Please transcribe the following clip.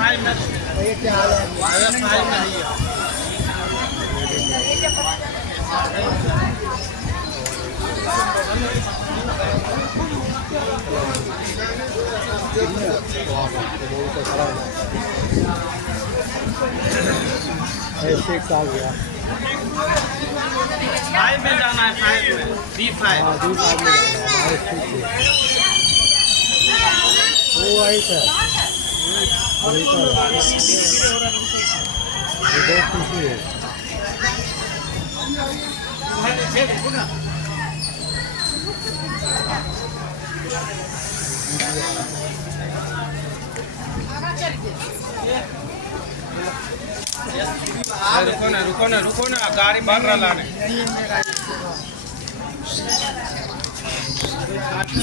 Five में ये क्या हाल है? फाइव में नहीं है। सिक्स आ गया। फाइव में जाना है, फाइव में D5। हाँ D5 में जाना है। वो आई सर वही तो बहुत खुशी है। रुको ना गाड़ी बढ़ रहा है।